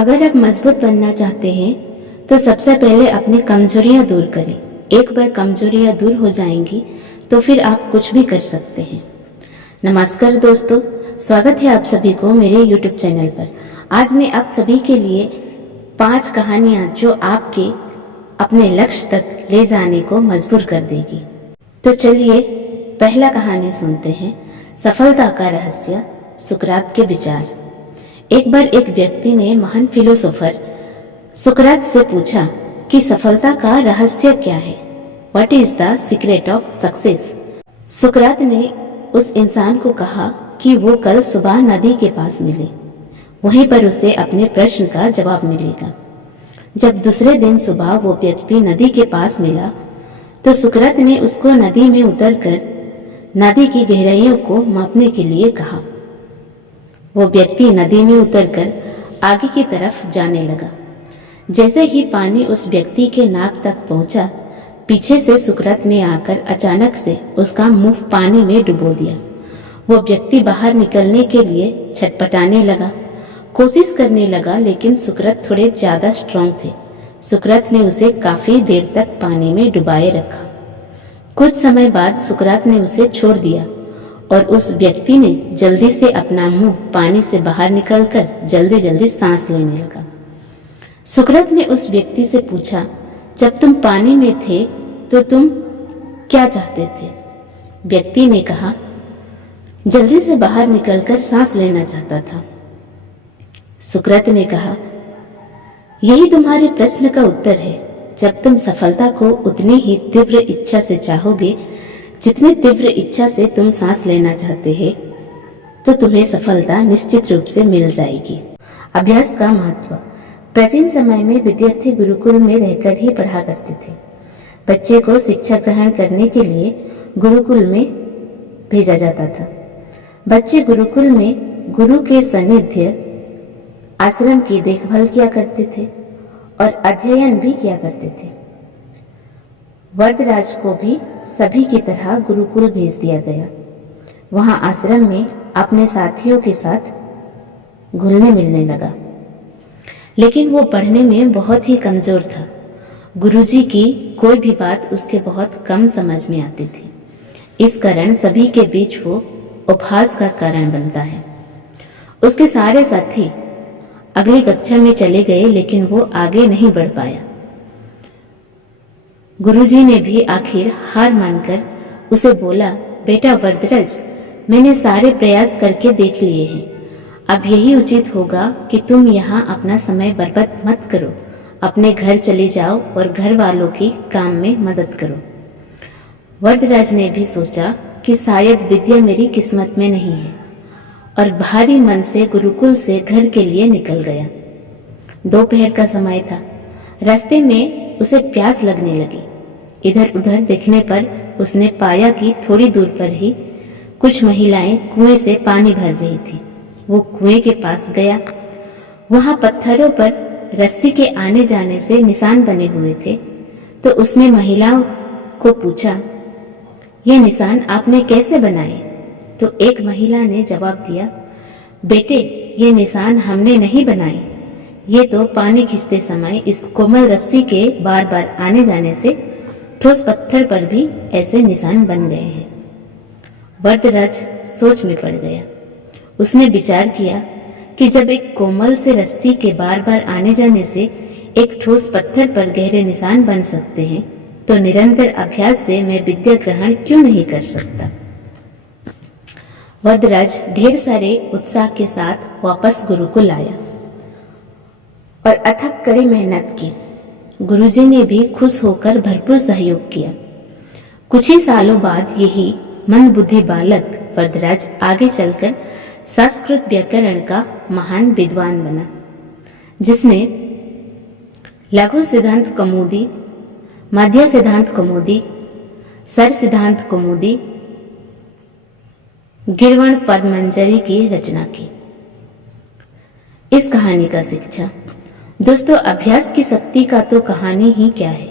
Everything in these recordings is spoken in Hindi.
अगर आप मजबूत बनना चाहते हैं तो सबसे पहले अपनी कमजोरियां दूर करें। एक बार कमजोरियां दूर हो जाएंगी तो फिर आप कुछ भी कर सकते हैं। नमस्कार दोस्तों, स्वागत है आप सभी को मेरे YouTube चैनल पर। आज मैं आप सभी के लिए 5 कहानियां जो आपके अपने लक्ष्य तक ले जाने को मजबूर कर देगी। तो चलिए पहला कहानी सुनते हैं। सफलता का रहस्य, सुकरात के विचार। एक बार एक व्यक्ति ने महान फिलोसोफर सुकरात से पूछा कि सफलता का रहस्य क्या है? What is the secret of success? सुकरात ने उस इंसान को कहा कि वो कल सुबह नदी के पास मिले, वहीं पर उसे अपने प्रश्न का जवाब मिलेगा। जब दूसरे दिन सुबह वो व्यक्ति नदी के पास मिला तो सुकरात ने उसको नदी में उतरकर नदी की गहराइयों को मापने के लिए कहा। वो व्यक्ति नदी में उतरकर आगे की तरफ जाने लगा। जैसे ही पानी उस व्यक्ति के नाक तक पहुंचा, पीछे से सुकरात ने आकर अचानक से उसका मुंह पानी में डुबो दिया। वो व्यक्ति बाहर निकलने के लिए छटपटाने लगा, कोशिश करने लगा, लेकिन सुकरात थोड़े ज्यादा स्ट्रांग थे। सुकरात ने उसे काफी देर तक पानी में डुबाए रखा। कुछ समय बाद सुकरात ने उसे छोड़ दिया और उस व्यक्ति ने जल्दी से अपना मुंह पानी से बाहर निकलकर जल्दी जल्दी सांस लेने लगा। सुकरात ने उस व्यक्ति से पूछा, जब तुम पानी में थे तो तुम क्या चाहते थे? व्यक्ति ने कहा, जल्दी से बाहर निकलकर सांस लेना चाहता था। सुकरात ने कहा, यही तुम्हारे प्रश्न का उत्तर है। जब तुम सफलता को उतनी ही तीव्र इच्छा से चाहोगे जितनी तीव्र इच्छा से तुम सांस लेना चाहते हैं, तो तुम्हें सफलता निश्चित रूप से मिल जाएगी। अभ्यास का महत्व। प्राचीन समय में विद्यार्थी गुरुकुल में रहकर ही पढ़ा करते थे। बच्चे को शिक्षा ग्रहण करने के लिए गुरुकुल में भेजा जाता था। बच्चे गुरुकुल में गुरु के सानिध्य आश्रम की देखभाल किया करते थे और अध्ययन भी किया करते थे। वरदराज को भी सभी की तरह गुरुकुल भेज दिया गया। वहां आश्रम में अपने साथियों के साथ घुलने मिलने लगा, लेकिन वो पढ़ने में बहुत ही कमजोर था। गुरुजी की कोई भी बात उसके बहुत कम समझ में आती थी। इस कारण सभी के बीच वो उपहास का कारण बनता है। उसके सारे साथी अगली कक्षा में चले गए, लेकिन वो आगे नहीं बढ़ पाया। गुरुजी ने भी आखिर हार मानकर उसे बोला, बेटा वरदराज, मैंने सारे प्रयास करके देख लिए हैं। अब यही उचित होगा कि तुम यहाँ अपना समय बर्बाद मत करो। अपने घर चले जाओ और घर वालों की काम में मदद करो। वरदराज ने भी सोचा कि शायद विद्या मेरी किस्मत में नहीं है, और भारी मन से गुरुकुल से घर के लिए निकल गया। दोपहर का समय था। रास्ते में उसे प्यास लगने लगी। इधर उधर देखने पर उसने पाया कि थोड़ी दूर पर ही कुछ महिलाएं कुएं से पानी भर रही थी। वो कुएं के पास गया। वहां पत्थरों पर रस्सी के आने जाने से निशान बने हुए थे। तो उसने महिलाओं को पूछा, ये निशान आपने कैसे बनाए? तो एक महिला ने जवाब दिया, बेटे, ये निशान हमने नहीं बनाए। ये तो पानी खींचते समय इस कोमल रस्सी के बार बार आने जाने से ठोस पत्थर पर भी ऐसे निशान बन गए हैं। वरदराज सोच में पड़ गया। उसने विचार किया कि जब एक कोमल से रस्सी के बार बार आने जाने से एक ठोस पत्थर पर गहरे निशान बन सकते हैं, तो निरंतर अभ्यास से मैं विद्या ग्रहण क्यों नहीं कर सकता? वरदराज ढेर सारे उत्साह के साथ वापस गुरुकुल आया और अथक कड़ी मेहनत की। गुरुजी ने भी खुश होकर भरपूर सहयोग किया। कुछ ही सालों बाद यही मंदबुद्धि बालक वरदराज आगे चलकर संस्कृत व्याकरण का महान विद्वान बना, जिसने लघु सिद्धांत कौमुदी, मध्य सिद्धांत कौमुदी, सर सिद्धांत कौमुदी, गिरवण पदमंजरी की रचना की। इस कहानी का शिक्षा। दोस्तों, अभ्यास की शक्ति का तो कहानी ही क्या है,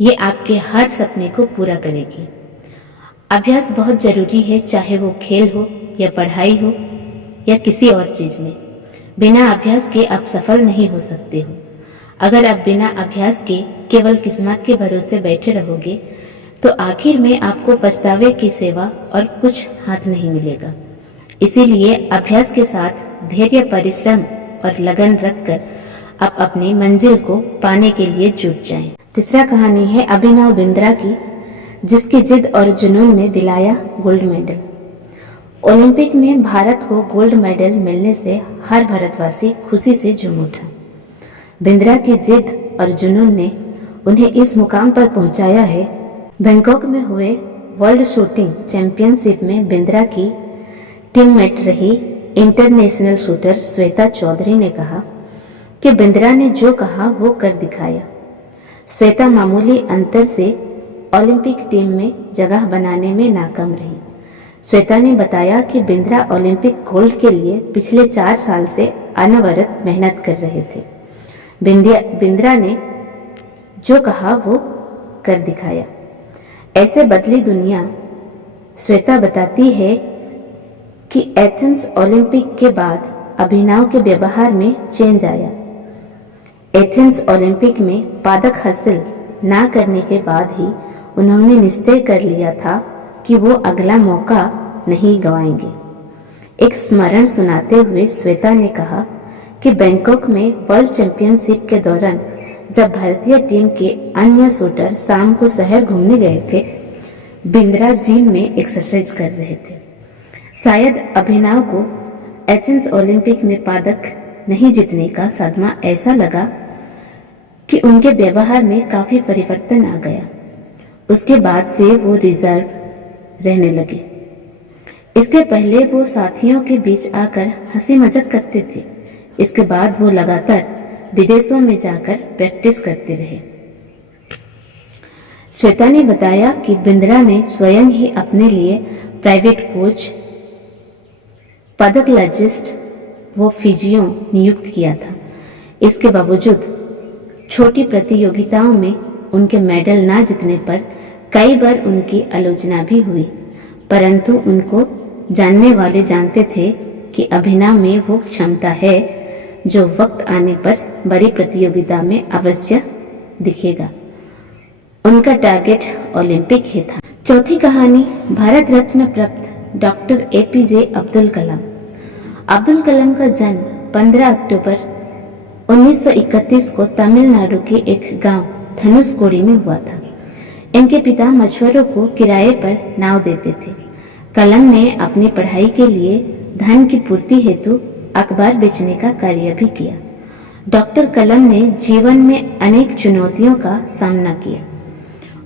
ये आपके हर सपने को पूरा करेगी। अभ्यास बहुत जरूरी है, चाहे वो खेल हो या पढ़ाई हो या किसी और चीज में। बिना अभ्यास के आप सफल नहीं हो सकते हो। अगर आप बिना अभ्यास के केवल किस्मत के भरोसे बैठे रहोगे तो आखिर में आपको पछतावे की सेवा और कुछ हाथ नहीं मिलेगा। इसीलिए अभ्यास के साथ धैर्य, परिश्रम और लगन रखकर आप अपनी मंजिल को पाने के लिए जुट जाएं। तीसरा कहानी है अभिनव बिंद्रा की, जिसकी जिद और जुनून ने दिलाया गोल्ड मेडल। ओलंपिक में भारत को गोल्ड मेडल मिलने से हर भारतवासी खुशी से झूम उठा। बिंद्रा की जिद और जुनून ने उन्हें इस मुकाम पर पहुंचाया है। बैंकॉक में हुए वर्ल्ड शूटिंग चैंपियनशिप में बिंद्रा की टीममेट रही इंटरनेशनल शूटर श्वेता चौधरी ने कहा कि बिंद्रा ने जो कहा वो कर दिखाया। श्वेता मामूली अंतर से ओलंपिक टीम में जगह बनाने में नाकाम रही। श्वेता ने बताया कि बिंद्रा ओलंपिक गोल्ड के लिए पिछले 4 साल से अनवरत मेहनत कर रहे थे। बिंद्रा ने जो कहा वो कर दिखाया। ऐसे बदली दुनिया। श्वेता बताती है कि एथेंस ओलंपिक के बाद अभिनव के व्यवहार में चेंज आया। एथेंस ओलंपिक में पदक हासिल ना करने के बाद ही उन्होंने निश्चय कर लिया था कि वो अगला मौका नहीं गंवाएंगे। एक स्मरण सुनाते हुए श्वेता ने कहा कि बैंकॉक में वर्ल्ड चैंपियनशिप के दौरान जब भारतीय टीम के अन्य शूटर शाम को शहर घूमने गए थे, बिंद्रा जिम में एक्सरसाइज कर रहे थे। शायद अभिनव को एथेंस ओलंपिक में पदक नहीं जीतने का सदमा ऐसा लगा कि उनके व्यवहार में काफी परिवर्तन आ गया। उसके बाद से वो रिजर्व रहने लगे। इसके पहले वो साथियों के बीच आकर हंसी मजाक करते थे। इसके बाद वो लगातार विदेशों में जाकर प्रैक्टिस करते रहे। श्वेता ने बताया कि बिंद्रा ने स्वयं ही अपने लिए प्राइवेट कोच, पदकलॉजिस्ट व फिजियो नियुक्त किया था। इसके बावजूद छोटी प्रतियोगिताओं में उनके मेडल ना जीतने पर कई बार उनकी आलोचना भी हुई, परंतु उनको जानने वाले जानते थे कि अभिनव में वो क्षमता है जो वक्त आने पर बड़ी प्रतियोगिता में अवश्य दिखेगा। उनका टारगेट ओलंपिक ही था। चौथी कहानी भारत रत्न प्राप्त डॉक्टर एपीजे अब्दुल कलाम। अब्दुल कलाम का जन्म 15 अक्टूबर 1931 को तमिलनाडु के एक गांव धनुषकोडी में हुआ था। इनके पिता मछुआरों को किराए पर नाव देते थे। कलाम ने अपनी पढ़ाई के लिए धन की पूर्ति हेतु अखबार बेचने का कार्य भी किया। डॉक्टर कलाम ने जीवन में अनेक चुनौतियों का सामना किया।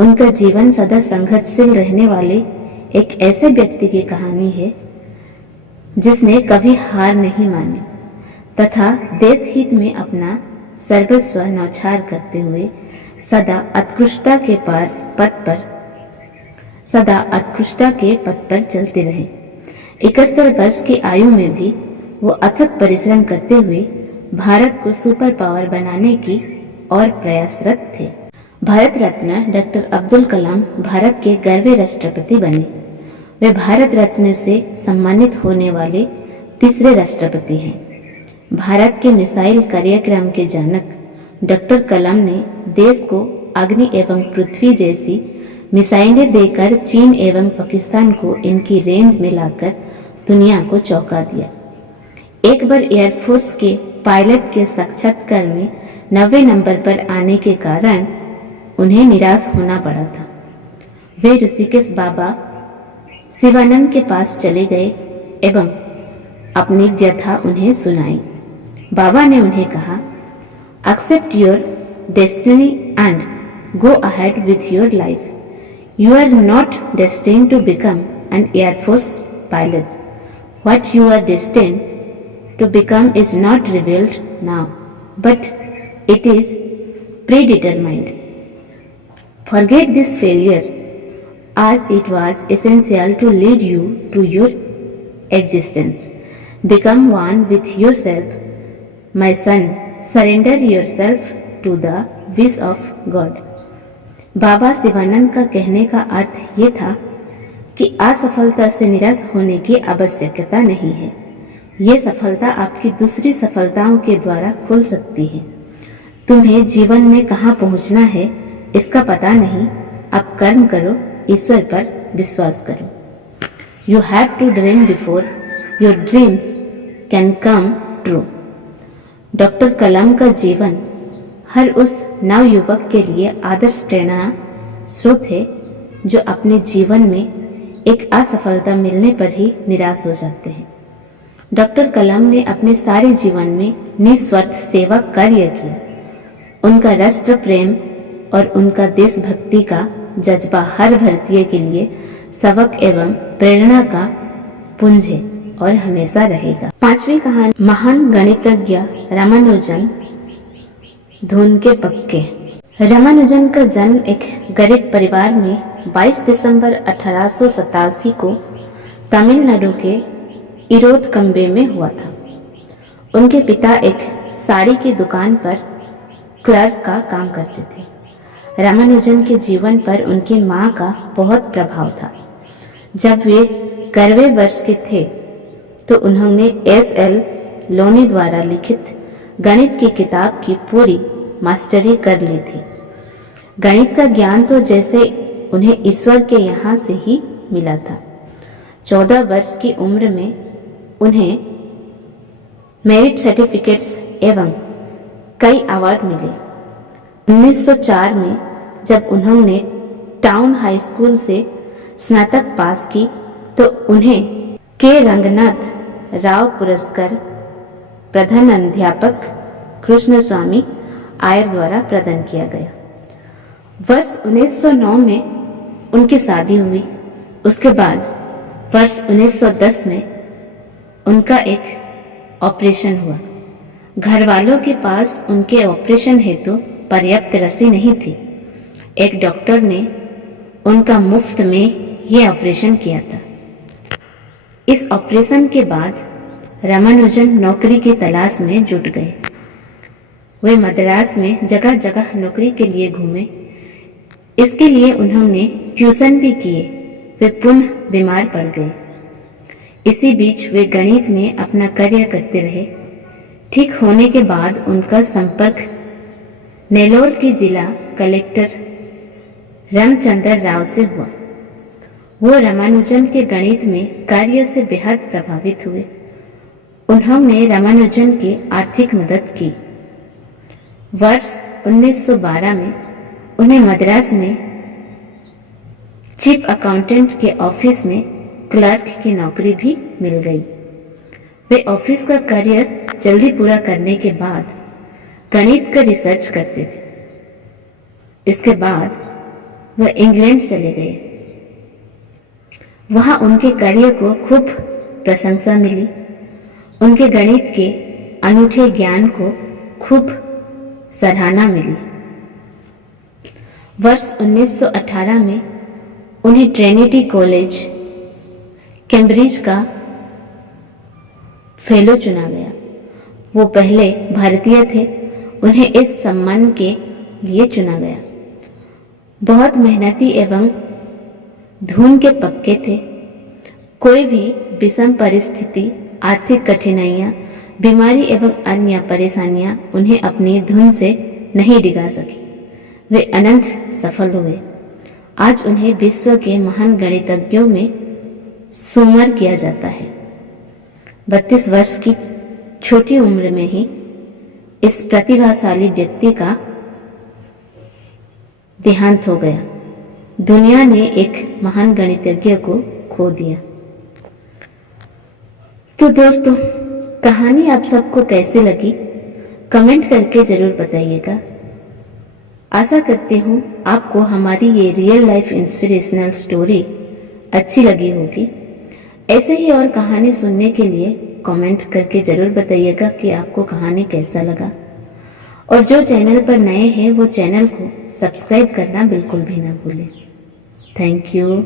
उनका जीवन सदा संघर्षशील रहने वाले एक ऐसे व्यक्ति की कहानी है जिसने कभी हार नहीं मानी तथा देश हित में अपना सर्वस्व न्यौछावर करते हुए सदा उत्कृष्टता के पथ पर चलते रहे। 71 वर्ष की आयु में भी वो अथक परिश्रम करते हुए भारत को सुपर पावर बनाने की और प्रयासरत थे। भारत रत्न डॉक्टर अब्दुल कलाम भारत के 11वें राष्ट्रपति बने। वे भारत रत्न से सम्मानित होने वाले तीसरे राष्ट्रपति हैं। भारत के मिसाइल कार्यक्रम के जनक डॉक्टर कलाम ने देश को अग्नि एवं पृथ्वी जैसी मिसाइलें देकर चीन एवं पाकिस्तान को इनकी रेंज में लाकर दुनिया को चौंका दिया। एक बार एयरफोर्स के पायलट के साक्षात्कार में 90 नंबर पर आने के कारण उन्हें निराश होना पड़ा था। वे ऋषिकेश बाबा शिवानंद के पास चले गए एवं अपनी व्यथा उन्हें सुनाई। बाबा ने उन्हें कहा, accept your destiny and go ahead with your life. You are not destined to become an air force pilot. What you are destined to become is not revealed now, but it is predetermined. Forget this failure, as it was essential to lead you to your existence. Become one with yourself, my son. Surrender yourself to the wish of God. बाबा शिवानंद का कहने का अर्थ ये था कि असफलता से निराश होने की आवश्यकता नहीं है, ये सफलता आपकी दूसरी सफलताओं के द्वारा खुल सकती है। तुम्हें जीवन में कहाँ पहुँचना है इसका पता नहीं, अब कर्म करो, ईश्वर पर विश्वास करो। You have to dream before your dreams can come true। Doctor Kalam का जीवन हर उस नव युवक के लिए आदर्श प्रेरणा स्रोत है जो अपने जीवन में एक असफलता मिलने पर ही निराश हो जाते हैं। डॉक्टर कलाम ने अपने सारे जीवन में निस्वार्थ सेवा कार्य किया। उनका राष्ट्र प्रेम और उनका देशभक्ति का जज्बा हर भारतीय के लिए सबक एवं प्रेरणा का पुंज है और हमेशा रहेगा। पांचवी कहानी, महान गणितज्ञ रामानुजन धुन के पक्के। रामानुजन का जन्म एक गरीब परिवार में 22 दिसंबर 1887 को तमिलनाडु के इरोदकम्बे में हुआ था। उनके पिता एक साड़ी की दुकान पर क्लर्क का काम करते थे। रामानुजन के जीवन पर उनकी मां का बहुत प्रभाव था। जब वे 11वें वर्ष के थे तो उन्होंने S.L. लोनी द्वारा लिखित गणित की किताब की पूरी मास्टरी कर ली थी। गणित का ज्ञान तो जैसे उन्हें ईश्वर के यहाँ से ही मिला था। 14 वर्ष की उम्र में उन्हें मेरिट सर्टिफिकेट्स एवं कई अवार्ड मिले। 1904 में जब उन्होंने टाउन हाई स्कूल से स्नातक पास की तो उन्हें के रंगनाथ राव पुरस्कार प्रधान अध्यापक कृष्ण स्वामी आयर द्वारा प्रदान किया गया। वर्ष 1909 में उनकी शादी हुई। उसके बाद वर्ष 1910 में उनका एक ऑपरेशन हुआ। घर वालों के पास उनके ऑपरेशन हेतु पर्याप्त राशि नहीं थी। एक डॉक्टर ने उनका मुफ्त में यह ऑपरेशन किया था। इस ऑपरेशन के बाद रामानुजन नौकरी की तलाश में जुट गए। वे मद्रास में जगह जगह नौकरी के लिए घूमे। इसके लिए उन्होंने ट्यूशन भी किए। वे पुनः बीमार पड़ गए। इसी बीच वे गणित में अपना कार्य करते रहे। ठीक होने के बाद उनका संपर्क नेल्लोर के जिला कलेक्टर रामचंद्र राव से हुआ। वो रामानुजन के गणित में कार्य से बेहद प्रभावित हुए। उन्होंने रामानुजन की आर्थिक मदद की। वर्ष 1912 में उन्हें मद्रास में चीफ अकाउंटेंट के ऑफिस में क्लर्क की नौकरी भी मिल गई। वे ऑफिस का कार्य जल्दी पूरा करने के बाद गणित का रिसर्च करते थे। इसके बाद वह इंग्लैंड चले गए। वहां उनके कार्य को खूब प्रशंसा मिली। उनके गणित के अनूठे ज्ञान को खूब सराहना मिली। वर्ष 1918 में उन्हें ट्रिनिटी कॉलेज कैम्ब्रिज का फेलो चुना गया। वो पहले भारतीय थे। उन्हें इस सम्मान के लिए चुना गया। बहुत मेहनती एवं धुन के पक्के थे। कोई भी विषम परिस्थिति, आर्थिक कठिनाइयां, बीमारी एवं अन्य परेशानियां उन्हें अपनी धुन से नहीं डिगा सकी। वे अनंत सफल हुए। आज उन्हें विश्व के महान गणितज्ञों में शुमार किया जाता है। 32 वर्ष की छोटी उम्र में ही इस प्रतिभाशाली व्यक्ति का देहांत हो गया। दुनिया ने एक महान गणितज्ञ को खो दिया। तो दोस्तों, कहानी आप सबको कैसे लगी कमेंट करके जरूर बताइएगा। आशा करती हूँ आपको हमारी ये रियल लाइफ इंस्पिरेशनल स्टोरी अच्छी लगी होगी। ऐसे ही और कहानी सुनने के लिए कमेंट करके जरूर बताइएगा कि आपको कहानी कैसा लगा। और जो चैनल पर नए हैं वो चैनल को सब्सक्राइब करना बिल्कुल भी ना भूलें। Thank you.